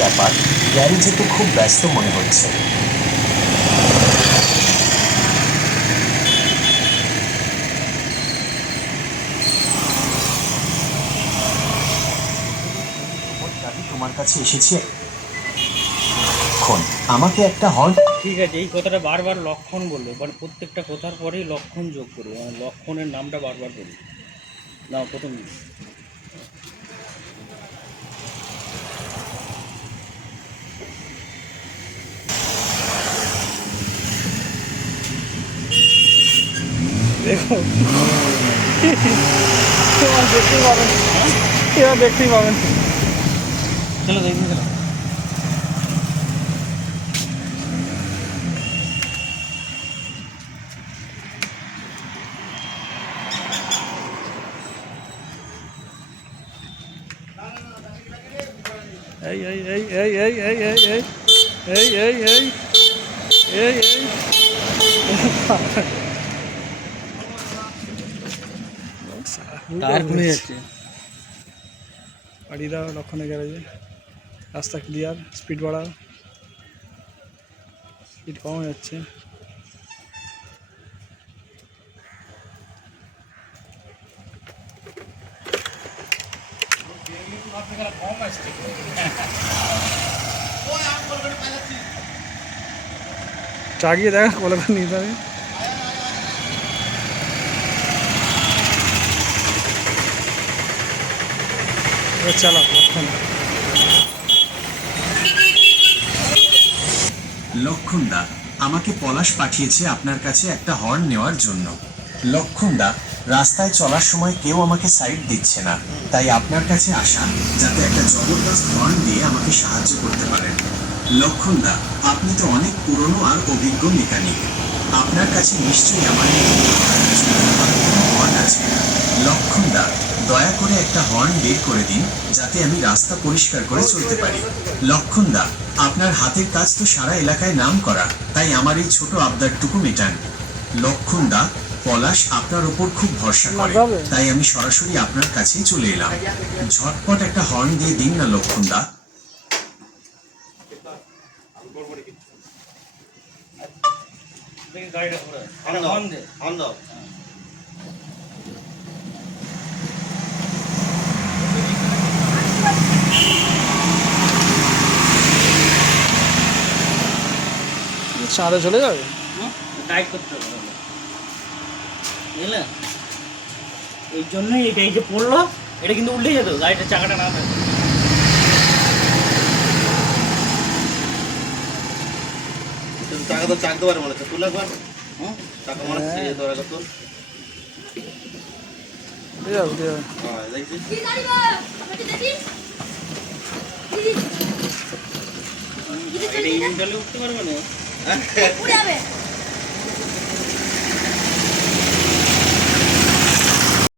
ব্যাপার, গ্যারেজে তো খুব ব্যস্ত মনে হচ্ছে। তোমার কাছে এসেছে এখন আমাকে একটা হর্ন। ঠিক আছে, এই কথাটা বারবার লক্ষণ বলবে, মানে প্রত্যেকটা কথার পরেই লক্ষণ যোগ করবে, মানে লক্ষণের নামটা বারবার বলবে। না প্রথম দেখো এবার দেখতেই পাবেন, এবার দেখতেই পাবেন। চলো দেখুন, চলো। এই এই এই এই এই এই এই এই এই এই এই এই এই টায়ার খুলে যাচ্ছে। পাড়ি দাও লক্ষণের গ্যারেজে, রাস্তা ক্লিয়ার, স্পিড বাড়াও, স্পিড কম যাচ্ছে। চাগিয়ে দেখা কলে করে নিতে হবে। চালাও লক্ষণ। লক্ষণদা, আমাকে পলাশ পাঠিয়েছে আপনার কাছে একটা হর্ন নেওয়ার জন্য। লক্ষণদা, রাস্তায় চলার সময় কেউ আমাকে সাইড দিচ্ছে না, তাই আপনার কাছে আসা, যাতে একটা জবরদস্ত হর্ন দিয়ে আমাকে সাহায্য করতে পারেন। লক্ষণদা, আপনি তো অনেক পুরনো আর অভিজ্ঞ মেকানিক, আপনার কাছে নিশ্চয়ই আমার হর্ন আছে। লক্ষণদা, দয়া করে একটা হর্ন বের করে দিন, যাতে আমি রাস্তা পরিষ্কার করে চলতে পারি। লক্ষণদা, আপনার হাতের কাজ তো সারা এলাকায় নাম করা, তাই আমার এই ছোট আবদারটুকু মেটান। লক্ষণদা, পলাশ আপনার ওপর খুব ভরসা করে, তাই আমি সরাসরি আপনার কাছেই চলে এলাম। ঝটপট একটা হর্ন দিয়ে দিন না লক্ষণদা। গাড়িটা ঘোরা, হর্ন দে, হর্ন দাও। চাঁদে চলে যাবে। টাইট করতে হবে, বুঝলে? এই জন্যই এটা এই যে পড়লো, এটা কিন্তু উল্টে যেত, গাড়িটার চাকাটা না থাকে। চাকা তো চাকতে পারে মনে হচ্ছে, তুলে একবার চাকা মনে হচ্ছে ধরে কত দেখছি। এটা ইঞ্জিন চালিয়ে উঠতে পারবে না।